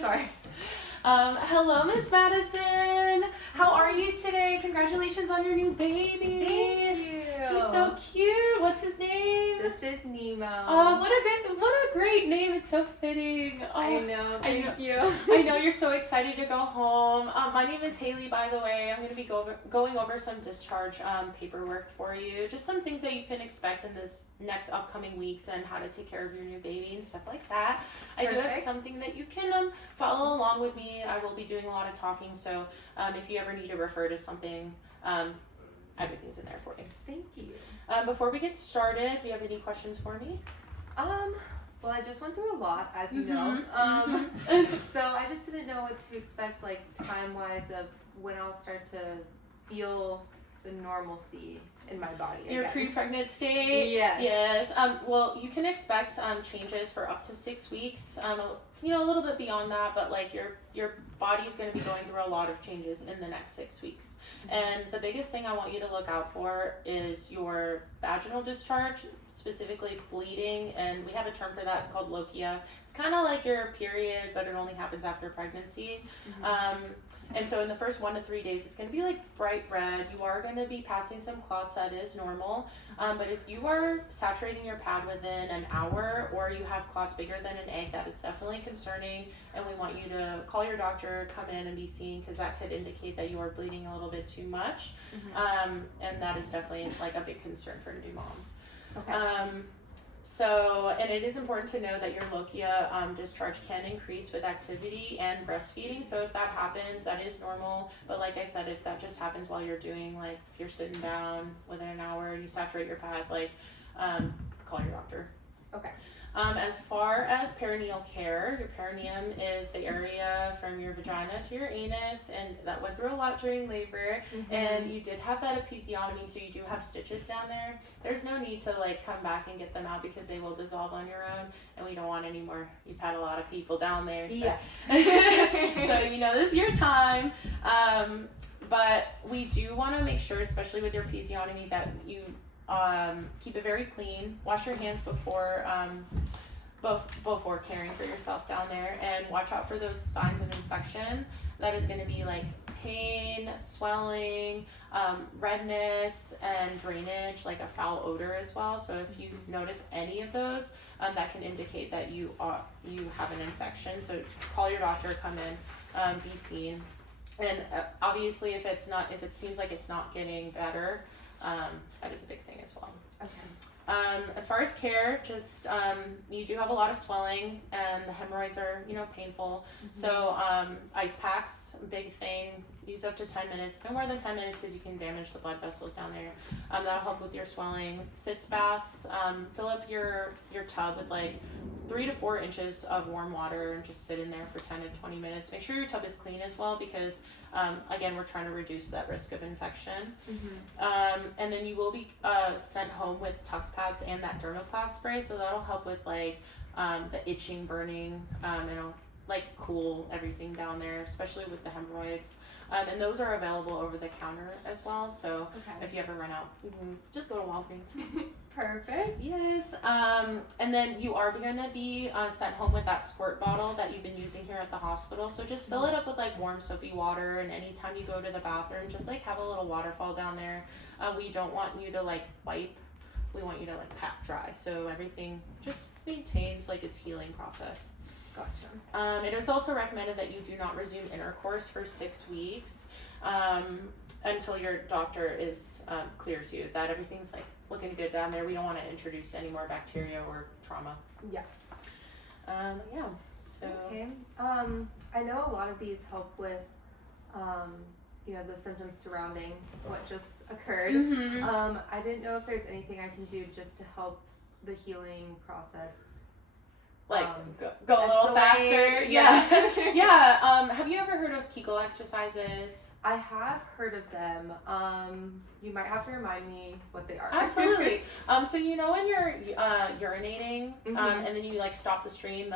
Sorry. Hello, Miss Madison. How are you today? Congratulations on your new baby. Thank you. He's so cute. What's his name? This is Nemo. Oh, what a great name. It's so fitting. Oh, I know. Thank you. I know you're so excited to go home. My name is Haley, by the way. I'm going to be going over some discharge paperwork for you. Just some things that you can expect in this next upcoming weeks and how to take care of your new baby and stuff like that. I do have something that you can follow along with me. I will be doing a lot of talking, so if you ever need to refer to something, everything's in there for you. Thank you. Before we get started, do you have any questions for me? Well, I just went through a lot, as you know. So I just didn't know what to expect, like time-wise, of when I'll start to feel the normalcy in my body. Your pre-pregnant state? Yes. Well, you can expect changes for up to 6 weeks. A little bit beyond that, but like your body's going to be going through a lot of changes in the next 6 weeks. And the biggest thing I want you to look out for is your vaginal discharge, specifically bleeding, and we have a term for that. It's called lochia. It's kind of like your period, but it only happens after pregnancy. And so in the first 1 to 3 days, it's going to be like bright red. You are going to be passing some clots. That is normal. But if you are saturating your pad within an hour, or you have clots bigger than an egg, that is definitely concerning, and we want you to call your doctor, come in and be seen, because that could indicate that you are bleeding a little bit too much. And that is definitely like a big concern for new moms. Okay. And it is important to know that your lochia discharge can increase with activity and breastfeeding. So if that happens, that is normal. But like I said, if that just happens while you're doing, like, if you're sitting down within an hour, you saturate your pad, call your doctor. Okay. As far as perineal care, your perineum is the area from your vagina to your anus, and that went through a lot during labor. And you did have that episiotomy, so you do have stitches down there. There's no need to come back and get them out, because they will dissolve on your own, and we don't want any more. You've had a lot of people down there, so yes. So this is your time. But we do want to make sure, especially with your episiotomy, that you keep it very clean. Wash your hands before caring for yourself down there, and watch out for those signs of infection. That is going to be like pain, swelling, redness, and drainage, like a foul odor as well. So if you notice any of those, that can indicate that you have an infection. So call your doctor, come in, be seen. And obviously, if it seems like it's not getting better, that is a big thing as well. Okay. As far as care, just you do have a lot of swelling, and the hemorrhoids are painful. So ice packs, big thing. Use up to 10 minutes, no more than 10 minutes, because you can damage the blood vessels down there. That'll help with your swelling. Sitz baths. Fill up your tub with 3 to 4 inches of warm water, and just sit in there for 10 to 20 minutes. Make sure your tub is clean as well, because again, we're trying to reduce that risk of infection. And then you will be sent home with Tux pads and that Dermoplast spray, so that'll help with the itching, burning, and it'll cool everything down there, especially with the hemorrhoids. And those are available over the counter as well, so if you ever run out, just go to Walgreens. Perfect. Yes. And then you are going to be sent home with that squirt bottle that you've been using here at the hospital. So just fill it up with warm soapy water, and anytime you go to the bathroom, just have a little waterfall down there. We don't want you to wipe. We want you to pat dry, so everything just maintains its healing process. Gotcha. It is also recommended that you do not resume intercourse for 6 weeks until your doctor clears you that everything's looking good down there. We don't want to introduce any more bacteria or trauma. Yeah. So. Okay. I know a lot of these help with, the symptoms surrounding what just occurred. I didn't know if there's anything I can do just to help the healing process. Go a little faster. Yeah. Yeah. Have you ever heard of Kegel exercises? I have heard of them. You might have to remind me what they are. Absolutely. So when you're urinating, and then you stop the stream,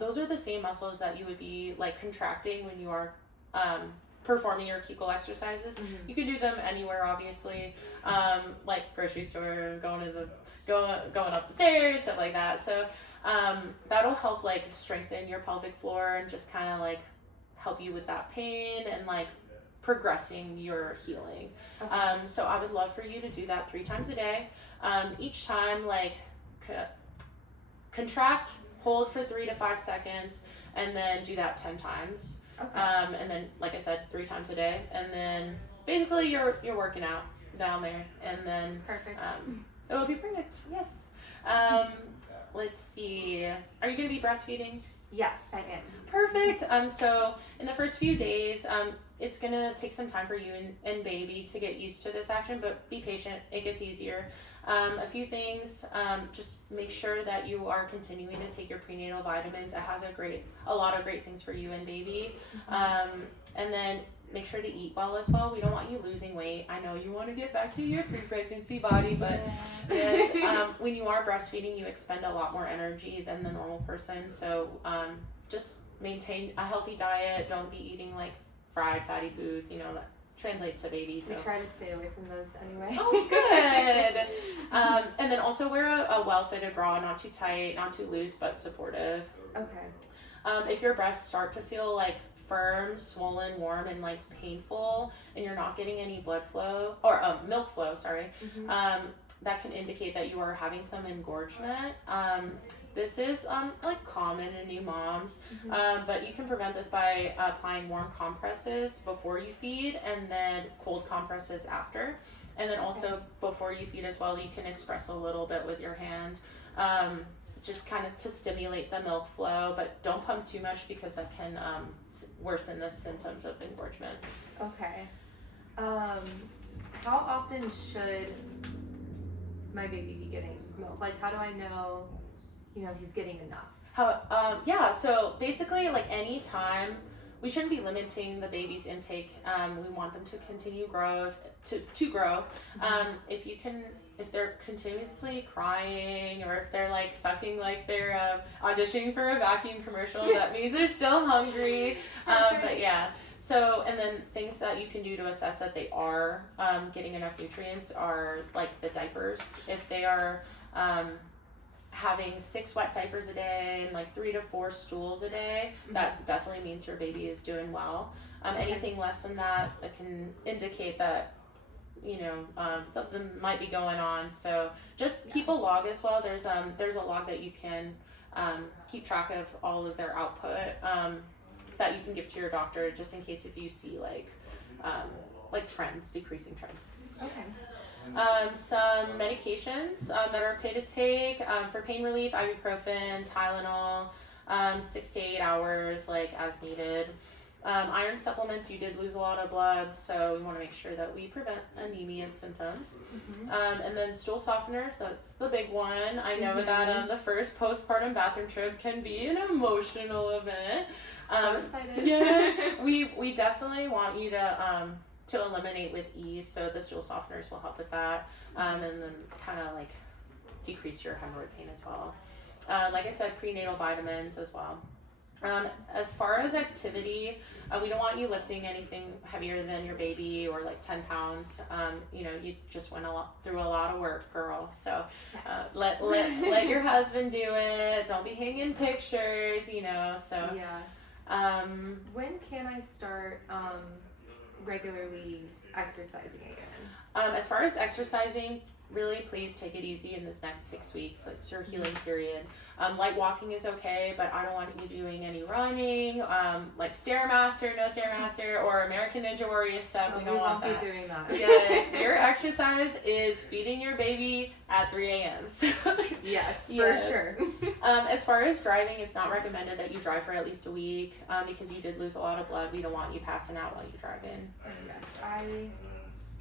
those are the same muscles that you would be contracting when you are performing your Kegel exercises. You can do them anywhere, obviously, grocery store, going up the stairs, stuff like that. So That'll help like strengthen your pelvic floor and just kind of like help you with that pain and like progressing your healing. Okay. So I would love for you to do that 3 times a day. Each time, like contract, hold for 3 to 5 seconds, and then do that 10 times. Okay. And then, like I said, 3 times a day, and then basically you're working out down there, and then Perfect. it will be perfect. Yes. Let's see. Are you gonna be breastfeeding? Yes, I am. Perfect. So in the first few days, it's gonna take some time for you and baby to get used to this action, but be patient. It gets easier. A few things. Just make sure that you are continuing to take your prenatal vitamins. It has a lot of great things for you and baby. And then make sure to eat well as well. We don't want you losing weight. I know you want to get back to your pre-pregnancy body, but yes, when you are breastfeeding, you expend a lot more energy than the normal person. So just maintain a healthy diet. Don't be eating like fried, fatty foods. You know, that translates to baby. So We try to stay away from those anyway. Oh, good. And then also wear a well-fitted bra, not too tight, not too loose, but supportive. Okay. If your breasts start to feel like firm, swollen, warm, and like painful, and you're not getting any blood flow or milk flow, sorry, that can indicate that you are having some engorgement. This is like common in new moms, but you can prevent this by applying warm compresses before you feed, and then cold compresses after. And then also before you feed as well, you can express a little bit with your hand, just kind of to stimulate the milk flow, but don't pump too much because that can worsen the symptoms of engorgement. Okay. How often should my baby be getting milk? Like, how do I know, he's getting enough? So basically, like any time, we shouldn't be limiting the baby's intake. We want them to continue to grow. If they're continuously crying, or if they're like sucking like they're auditioning for a vacuum commercial, that means they're still hungry. But yeah. So, and then things that you can do to assess that they are getting enough nutrients are like the diapers. If they are having 6 wet diapers a day and like 3 to 4 stools a day, that definitely means your baby is doing well. Anything less than that can indicate that something might be going on. So just keep a log as well. There's a log that you can keep track of all of their output that you can give to your doctor, just in case if you see like decreasing trends. Okay. Some medications that are okay to take for pain relief: ibuprofen, Tylenol, 6 to 8 hours, like as needed. Iron supplements, you did lose a lot of blood, so we want to make sure that we prevent anemia symptoms. And then stool softeners, that's the big one. I know that the first postpartum bathroom trip can be an emotional event. So excited. Yes, we definitely want you to eliminate with ease, so the stool softeners will help with that, and then kind of like decrease your hemorrhoid pain as well. Like I said, prenatal vitamins as well. As far as activity, we don't want you lifting anything heavier than your baby, or like 10 pounds. You just went through a lot of work, girl. So let your husband do it. Don't be hanging pictures, so. Yeah. When can I start regularly exercising again? As far as exercising, really please take it easy in this next 6 weeks. It's your healing period. Light walking is okay, but I don't want you doing any running, like Stairmaster, no Stairmaster, or American Ninja Warrior stuff. We don't want that. Be doing that. Yes, your exercise is feeding your baby at 3 a.m. So, yes, for yes. sure. As far as driving, it's not recommended that you drive for at least a week because you did lose a lot of blood. We don't want you passing out while you drive in. Yes, I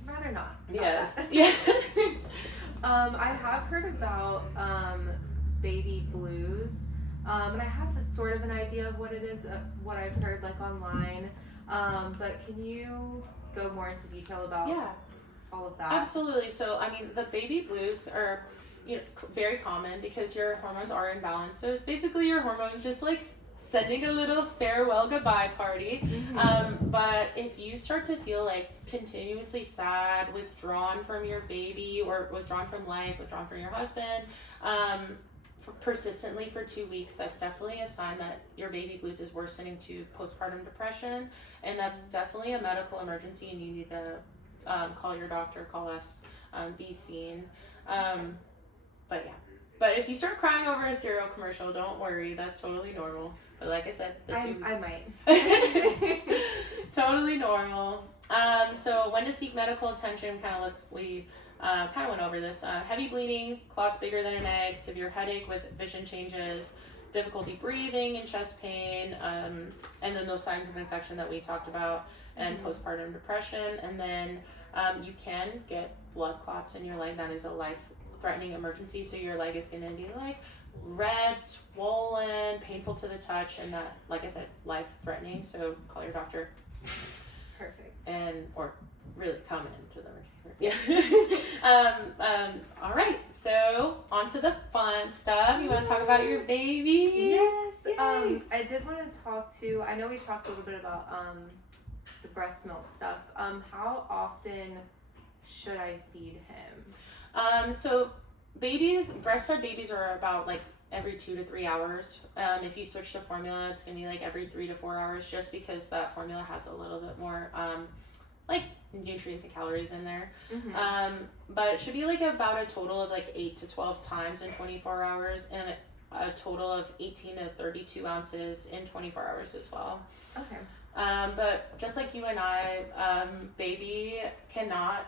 rather not. Yes. That. Yeah. I have heard about baby blues, and I have a sort of an idea of what it is, what I've heard like online. But can you go more into detail about all of that? Absolutely. So, I mean, the baby blues are very common because your hormones are imbalanced. So it's basically your hormones just like sending a little farewell goodbye party. But if you start to feel like continuously sad, withdrawn from your baby, or withdrawn from life, withdrawn from your husband, persistently for 2 weeks, that's definitely a sign that your baby blues is worsening to postpartum depression, and that's definitely a medical emergency, and you need to call your doctor, call us, be seen. But yeah. But if you start crying over a cereal commercial, don't worry, that's totally normal. But like I said, the 2 weeks. I might. Totally normal. So when to seek medical attention, we kind of went over this. Heavy bleeding, clots bigger than an egg, severe headache with vision changes, difficulty breathing and chest pain, and then those signs of infection that we talked about, and postpartum depression. And then you can get blood clots in your leg. That is a life-threatening emergency. So your leg is going to be like red, swollen, painful to the touch, and that, like I said, life-threatening. So call your doctor. Perfect. Or really come into the emergency room. Yeah. All right. So on to the fun stuff. You want to talk about your baby? Yes. Yay. I did want to talk to. I know we talked a little bit about the breast milk stuff. How often should I feed him? So breastfed babies are about like every 2 to 3 hours. If you switch to formula, it's gonna be like every 3 to 4 hours, just because that formula has a little bit more like nutrients and calories in there. But it should be like about a total of like 8 to 12 times in 24 hours, and a total of 18 to 32 ounces in 24 hours as well. Okay. But just like you and I, baby cannot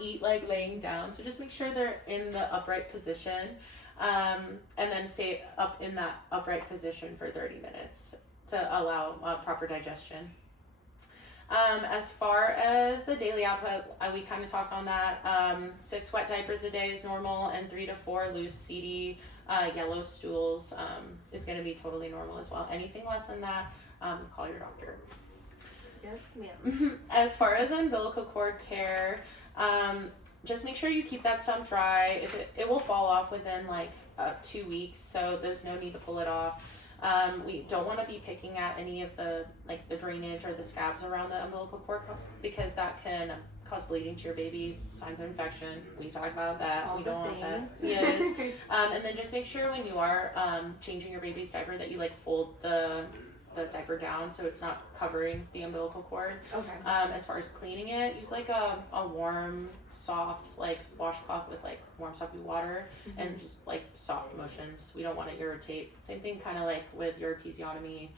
eat like laying down, so just make sure they're in the upright position, and then stay up in that upright position for 30 minutes to allow proper digestion. As far as the daily output, we kind of talked on that. 6 wet diapers a day is normal, and 3 to 4 loose, seedy, yellow stools is going to be totally normal as well. Anything less than that, call your doctor. Yes, ma'am. As far as umbilical cord care, just make sure you keep that stump dry. If it will fall off within like 2 weeks, so there's no need to pull it off. We don't want to be picking at any of the drainage or the scabs around the umbilical cord, because that can cause bleeding to your baby, signs of infection. We talked about that. All we don't want that. Yes. And then just make sure when you are changing your baby's diaper that you like fold the diaper down so it's not covering the umbilical cord. Okay. As far as cleaning it, use like a warm, soft like washcloth with like warm soapy water, and just like soft motions. We don't want to irritate. Same thing kind of like with your episiotomy.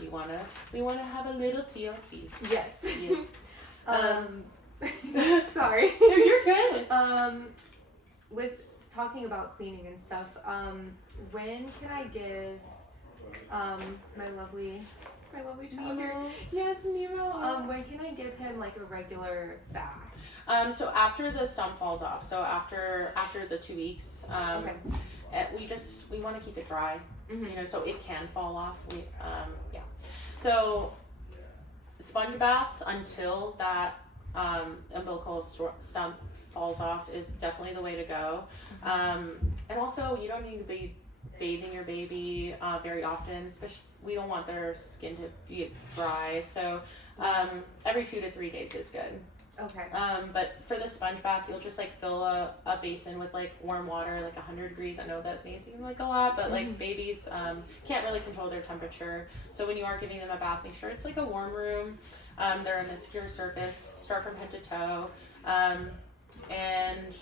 We wanna have a little TLC. Yes. Yes. Sorry. No, you're good. With talking about cleaning and stuff, when can I give my lovely child here? Yes, Nemo. When can I give him like a regular bath? So after the stump falls off, so after the 2 weeks, we want to keep it dry, so it can fall off. So sponge baths until that umbilical stump falls off is definitely the way to go. And also, you don't need to be bathing your baby very often, especially we don't want their skin to be dry, so every 2 to 3 days is good. Okay. But for the sponge bath, you'll just like fill a basin with like warm water, like 100 degrees. I know that may seem like a lot, but like babies can't really control their temperature, so when you are giving them a bath, make sure it's like a warm room. They're on a secure surface. Start from head to toe. And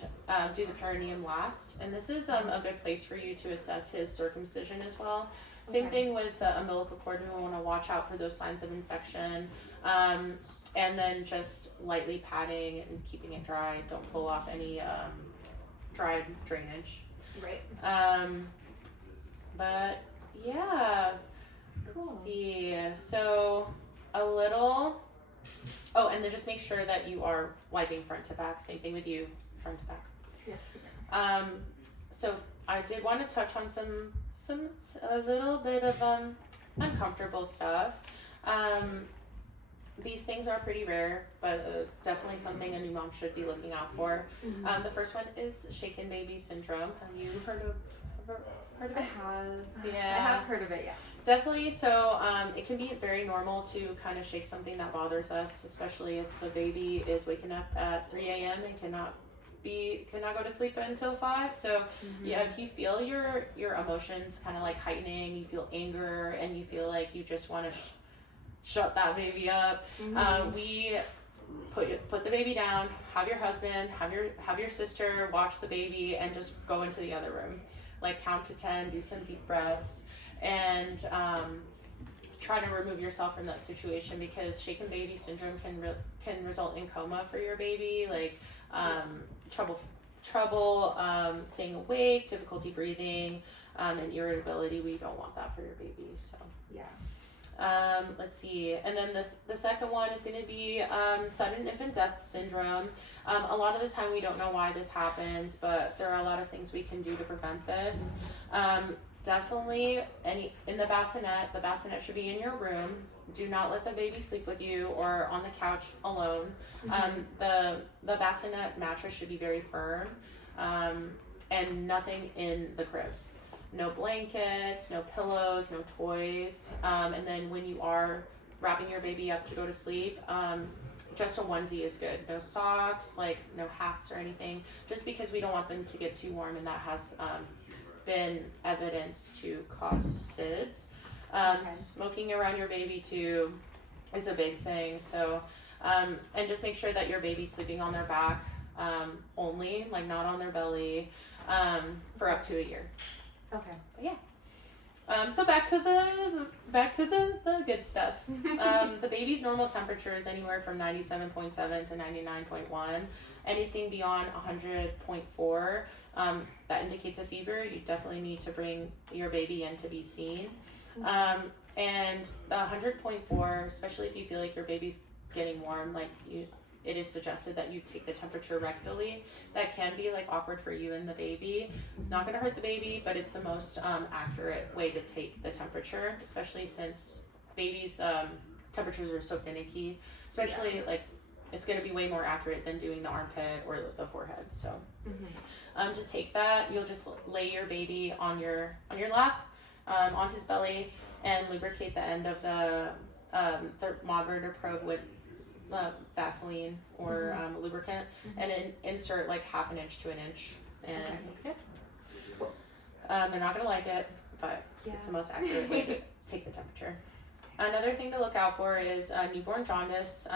do the perineum last, and this is a good place for you to assess his circumcision as well. Same thing with the umbilical cord. We want to watch out for those signs of infection, and then just lightly patting and keeping it dry. Don't pull off any dry drainage. Right. But yeah, Cool. let's see. So a little. Oh, and then just make sure that you are wiping front to back. Same thing with you, front to back. Yes. So I did want to touch on a little bit of uncomfortable stuff. These things are pretty rare, but definitely something a new mom should be looking out for. The first one is shaken baby syndrome. Have you heard of it? I have. Yeah. I have heard of it. Yeah. Definitely. So it can be very normal to kind of shake something that bothers us, especially if the baby is waking up at 3 a.m. and cannot cannot go to sleep until 5. So yeah, if you feel your emotions kind of like heightening, you feel anger, and you feel like you just want to shut that baby up, we put the baby down, have your husband, have your sister watch the baby, and just go into the other room, like count to 10, do some deep breaths, and try to remove yourself from that situation, because shaken baby syndrome can result in coma for your baby, like trouble staying awake, difficulty breathing, and irritability. We don't want that for your baby. So yeah. Let's see, and then the second one is going to be sudden infant death syndrome. A lot of the time we don't know why this happens, but there are a lot of things we can do to prevent this. Definitely in the bassinet should be in your room. Do not let the baby sleep with you or on the couch alone. The bassinet mattress should be very firm, and nothing in the crib. No blankets, no pillows, no toys. And then when you are wrapping your baby up to go to sleep, just a onesie is good. No socks, like no hats or anything, just because we don't want them to get too warm, and that has been evidence to cause SIDS. Smoking around your baby too is a big thing. So, and just make sure that your baby's sleeping on their back only, like not on their belly, for up to a year. Okay. But yeah. So back to the good stuff. The baby's normal temperature is anywhere from 97.7 to 99.1. Anything beyond 100.4, that indicates a fever. You definitely need to bring your baby in to be seen. And the 100.4, especially if you feel like your baby's getting warm, it is suggested that you take the temperature rectally. That can be like awkward for you and the baby. Not gonna hurt the baby, but it's the most accurate way to take the temperature, especially since babies' temperatures are so finicky. Especially like it's gonna be way more accurate than doing the armpit or the forehead. So to take that, you'll just lay your baby on your lap, on his belly, and lubricate the end of the thermometer probe with Vaseline or lubricant, and then insert like 1/2 inch to 1 inch, and they're not gonna like it, but it's the most accurate way to take the temperature. Another thing to look out for is newborn jaundice.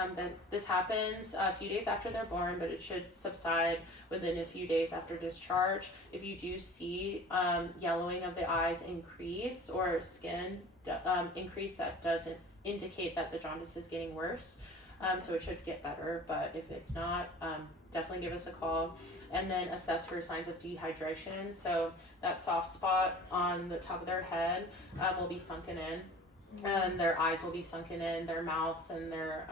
This happens a few days after they're born, but it should subside within a few days after discharge. If you do see yellowing of the eyes increase or skin increase, that doesn't indicate that the jaundice is getting worse. So it should get better, but if it's not, definitely give us a call, and then assess for signs of dehydration. So that soft spot on the top of their head will be sunken in, and their eyes will be sunken in, their mouths and their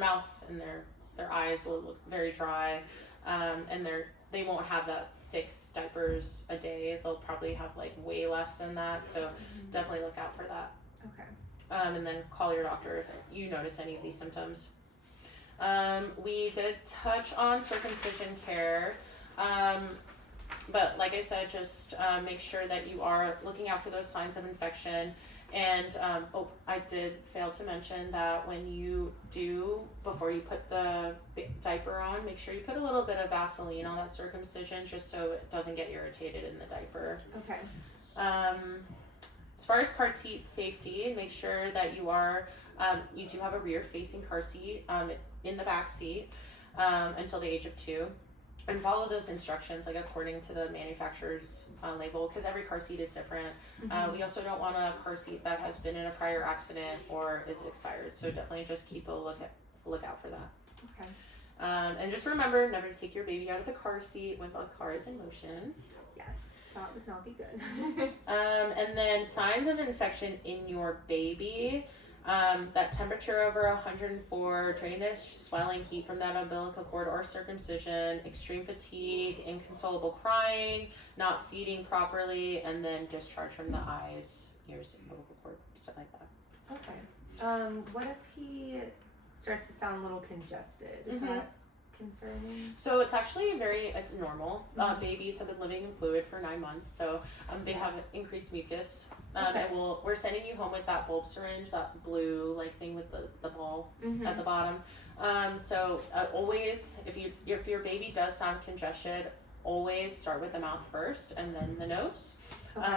mouth and their eyes will look very dry, and they won't have that 6 diapers a day. They'll probably have like way less than that. So definitely look out for that. Okay. And then call your doctor if you notice any of these symptoms. We did touch on circumcision care, but like I said, just make sure that you are looking out for those signs of infection. And I did fail to mention that when you do, before you put the diaper on, make sure you put a little bit of Vaseline on that circumcision, just so it doesn't get irritated in the diaper. Okay. As far as car seat safety, make sure that you do have a rear-facing car seat in the back seat until the age of 2, and follow those instructions like according to the manufacturer's label, because every car seat is different. We also don't want a car seat that has been in a prior accident or is expired, so definitely just keep a lookout for that. Okay. And just remember never to take your baby out of the car seat when the car is in motion. Yes. That would not be good. And then signs of infection in your baby, that temperature over 104, drainage, swelling, heat from that umbilical cord or circumcision, extreme fatigue, inconsolable crying, not feeding properly, and then discharge from the eyes, ears, umbilical cord, stuff like that. Oh, sorry. What if he starts to sound a little congested? Is that concerning? So it's actually it's normal. Babies have been living in fluid for 9 months, so they have increased mucus. Okay. And we're sending you home with that bulb syringe, that blue like thing with the ball at the bottom. So always, if your baby does sound congested, always start with the mouth first and then the nose. Okay.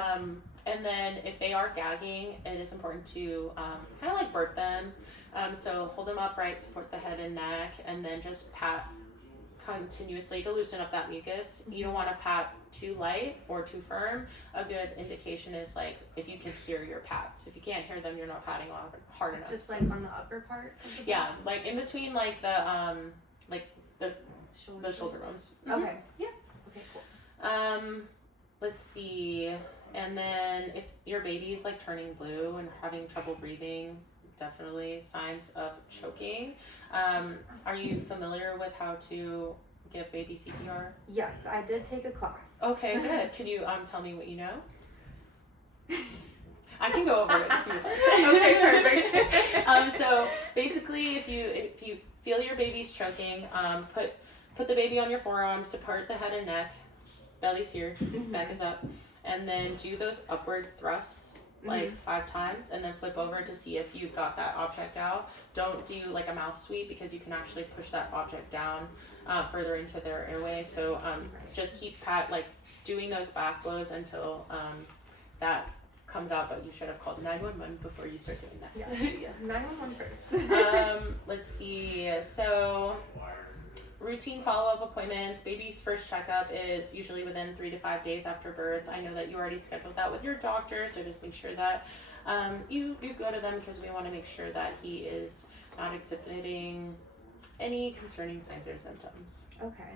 And then if they are gagging, it is important to kind of like burp them. So hold them upright, support the head and neck, and then just pat continuously to loosen up that mucus. You don't want to pat too light or too firm. A good indication is like if you can hear your pats. If you can't hear them, you're not patting hard enough. Just like on the upper part of the yeah, like in between like the shoulder bones. Okay. Yeah. Okay, cool. Let's see. And then if your baby's like turning blue and having trouble breathing, definitely signs of choking. Are you familiar with how to give baby CPR? Yes, I did take a class. Okay, good. Can you tell me what you know? I can go over it if you like. Okay, perfect. So basically, if you feel your baby's choking, put the baby on your forearm, support the head and neck, belly's here, back is up, and then do those upward thrusts like 5 times, and then flip over to see if you've got that object out. Don't do like a mouth sweep because you can actually push that object down further into their airway. So just keep doing those back blows until that comes out, but you should have called 911 before you start doing that. Yes. Yes. 911 first. Let's see. So routine follow-up appointments. Baby's first checkup is usually within 3 to 5 days after birth. I know that you already scheduled that with your doctor, so just make sure that you go to them because we want to make sure that he is not exhibiting any concerning signs or symptoms. Okay.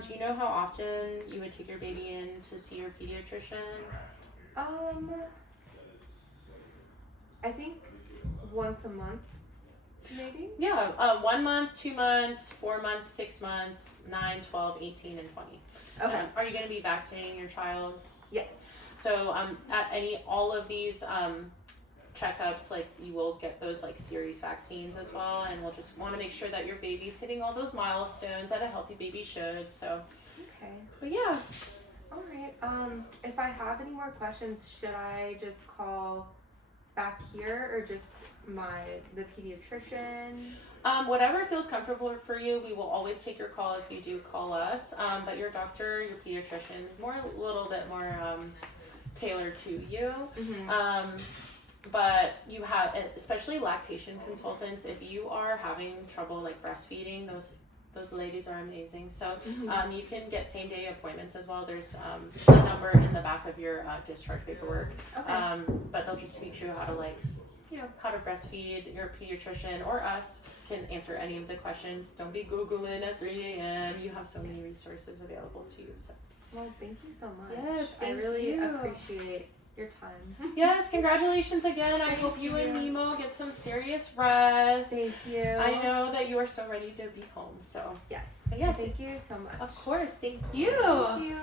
Do you know how often you would take your baby in to see your pediatrician? I think once a month, maybe? Yeah, 1 month, 2 months, 4 months, 6 months, 9, 12, 18, and 20. Okay. Are you going to be vaccinating your child? Yes. So at all of these checkups, like you will get those like series vaccines as well, and we'll just want to make sure that your baby's hitting all those milestones that a healthy baby should. So, okay. But yeah. All right. If I have any more questions, should I just call back here or just the pediatrician? Whatever feels comfortable for you. We will always take your call if you do call us. But your doctor, your pediatrician, a little bit more tailored to you. But you have, especially lactation consultants, if you are having trouble like breastfeeding, those ladies are amazing. So you can get same day appointments as well. There's a number in the back of your discharge paperwork. Okay. But they'll just teach you how to how to breastfeed. Your pediatrician or us can answer any of the questions. Don't be Googling at 3 a.m. You have so many resources available to you. So. Well, thank you so much. Yes, I thank really you. appreciate your time. Yes, congratulations again. I hope you and Nemo get some serious rest. Thank you. I know that you are so ready to be home. So Yes. yes. Thank you so much. Of course. Thank you. Thank you.